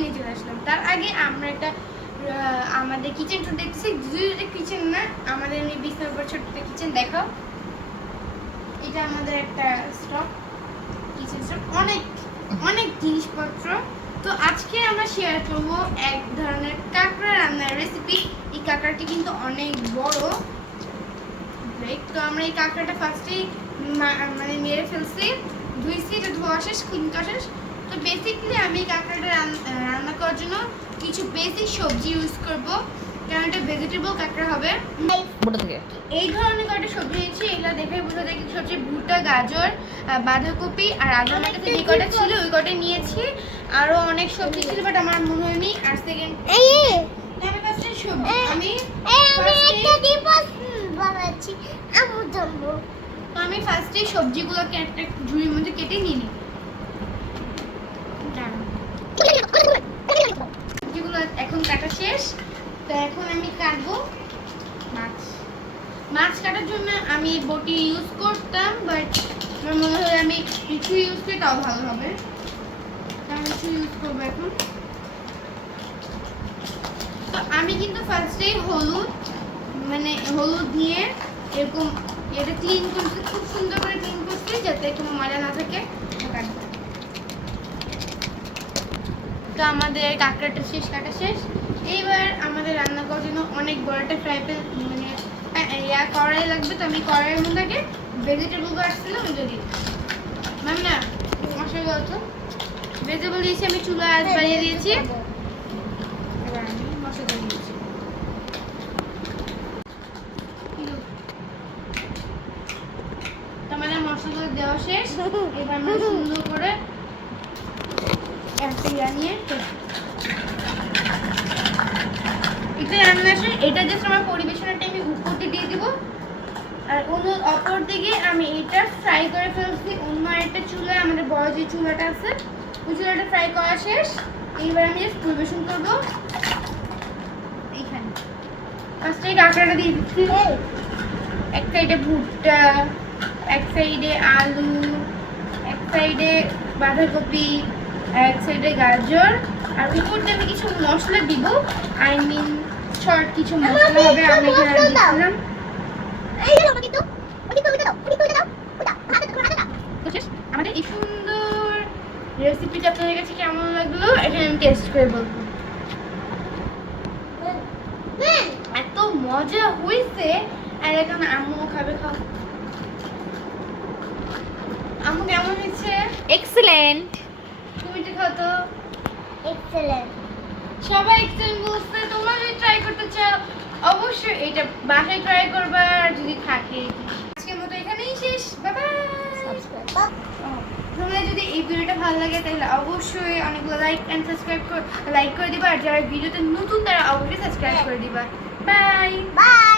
শপিংয়ে চলে আসলাম। তার আগে আমরা একটা আমাদের কিচেন টুর দেখতেছি। যদিও কিচেন না, আমাদের এমনি বিছানার উপর ছোট্ট কিচেন। দেখাও, এটা আমাদের একটা স্টক, কিচেন স্টক, অনেক অনেক জিনিসপত্র। তো আজকে আমরা শেয়ার করবো এক ধরনের কাঁকড়া রান্নার রেসিপি। এই কাঁকড়াটি কিন্তু অনেক বড়। তো আমরা এই কাঁকড়াটা ফার্স্টেই মানে মেরে ফেলছি, ধুইছি, এটা ধোয়া শেষ, ক্লিন করা শেষ। তো বেসিক্যালি আমি এই কাঁকড়াটা রান্না করার জন্য কিছু বেসিক সবজি ইউজ করব, কারণ এটা ভেজিটেবল কাঁকড়া হবে। এই ধরনের কয়েকটা সবজি নিয়েছি, এগুলো দেখে বোঝা যায় কিছু সবজি, ভুট্টা, গাজর, বাঁধাকপি আর আলু। আমার কাছে যে কটা ছিল ওই কটা নিয়েছি। আরও অনেক সবজি ছিল বাট আমার মনে হয়নি। আর সেকেন্ড আমি ফার্স্টে সবজি আমি ফার্স্টে সবজিগুলোকে একটা ঝুড়ির মধ্যে কেটে নিয়ে নিই। সবজিগুলো এখন কাটা শেষ। তো এখন আমি কাটবো মাছ কাটার জন্য আমি বটি ইউজ করতাম, বাট আমার মনে হয় আমি কিছু ইউজ করি তাও ভালো হবে। আমি কিছু ইউজ করবো এখন। তো আমি কিন্তু ফার্স্টেই হলুদ নিয়ে এরকম এটা ক্লিন করছি, খুব সুন্দর করে ক্লিন করছি যাতে কোনো ময়লা না থাকে। তো আমাদের কাঁকড়াটা শেষ, কাটা শেষ। এইবার আমাদের রান্না করার জন্য অনেক বড় একটা ফ্রাই প্যান মানে কড়াই লাগবে। তো আমি কড়াইয়ের মধ্যে আগে ভেজিটেবলগুলো আসছিলাম যদি ম্যাম না মশলা তো ভেজিটেবল দিয়েছি, আমি চুলা আঁচ বাড়িয়ে দিয়েছি। এবার আমি মশলা দিয়েছি। আমাদের মশলাগুলো দেওয়া শেষ। এবার আমরা সুন্দর করে একটা নিয়ে এটা রান্না শেষ। এটা জাস্ট আমার পরিবেশনের টাইমে উপরতে দিয়ে দিব। আর অপর দিকে আমি এটা ফ্রাই করে ফেলছি অন্য একটা চুলায়। আমাদের বড় যে চুলাটা আছে ওই চুলাটা ফ্রাই করা শেষ। এইবার আমি জাস্ট পরিবেশন করবো। এইখানে ফার্স্টে কাঁকড়াটা দিয়ে দিচ্ছি, এক সাইডে ভুট্টা, এক সাইডে আলু, এক সাইডে বাঁধাকপি, এক সাইডে গাজর, আর উপর দিয়ে আমি কিছু মশলা দিব। শর্ট কিছু মশলা হবে। আমি এখানে দিচ্ছিলাম। আমাদের এই সুন্দর রেসিপিটা আপনাদের কাছে কেমন লাগলো এখানে আমি টেস্ট করে বলবো। এত মজা হয়েছে। আর এখন আম্মু খাবে, খাও। আম্মু কেমন হয়েছে? এক্সেলেন্ট। তুমি তো খাও তো। এক্সেলেন্ট। সবাই এক্সেলেন্ট বলছে। তোমরা যদি ট্রাই করতে চাও অবশ্যই এটা বাসায় ট্রাই করবা যদি থাকে। আজকের মতো এখানেই শেষ। Bye bye. তোমরা যদি এই ভিডিওটা ভালো লাগে তাহলে অবশ্যই অনেকগুলো লাইক করে দিবা। আর যারা ভিডিওতে নতুন তারা অবশ্যই সাবস্ক্রাইব করে দিবা। Bye bye.